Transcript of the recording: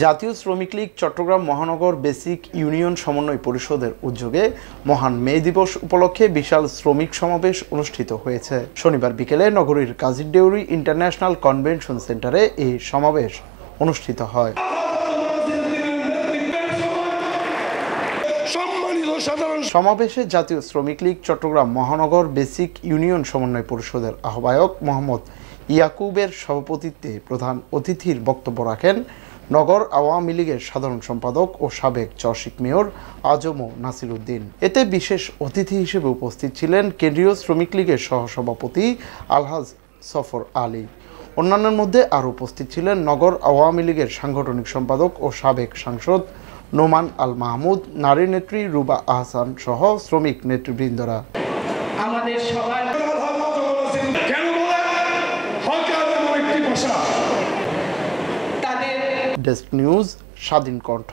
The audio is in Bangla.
জাতীয় শ্রমিক লীগ চট্টগ্রাম মহানগর বেসিক ইউনিয়ন সমন্বয় পরিষদের উদ্যোগে মহান মে দিবস উপলক্ষে বিশাল শ্রমিক সমাবেশ অনুষ্ঠিত হয়েছে। শনিবার বিকেলে নগরীর কাজীরদেউরি ইন্টারন্যাশনাল কনভেনশন সেন্টারে এই সমাবেশ অনুষ্ঠিত হয়। সমাবেশে জাতীয় শ্রমিক লীগ চট্টগ্রাম মহানগর বেসিক ইউনিয়ন সমন্বয় পরিষদের আহ্বায়ক মোহাম্মদ ইয়াকুবের সভাপতিত্বে প্রধান অতিথির বক্তব্য রাখেন নগর আওয়ামী লীগের সাধারণ সম্পাদক ও সাবেক চরশিক মেয়র আজম নাসির উদ্দিন। এতে বিশেষ অতিথি হিসেবে উপস্থিত ছিলেন কেন্দ্রীয় শ্রমিক লীগের সহসভাপতি আলহাজ সফর আলী। অন্যান্যের মধ্যে আরও উপস্থিত ছিলেন নগর আওয়ামী লীগের সাংগঠনিক সম্পাদক ও সাবেক সাংসদ নোমান আল মাহমুদ, নারী নেত্রী রুবা আহসান সহ শ্রমিক নেতৃবৃন্দরা। আমাদের সবার ডেস্ক নিউজ, স্বাধীন কণ্ঠ।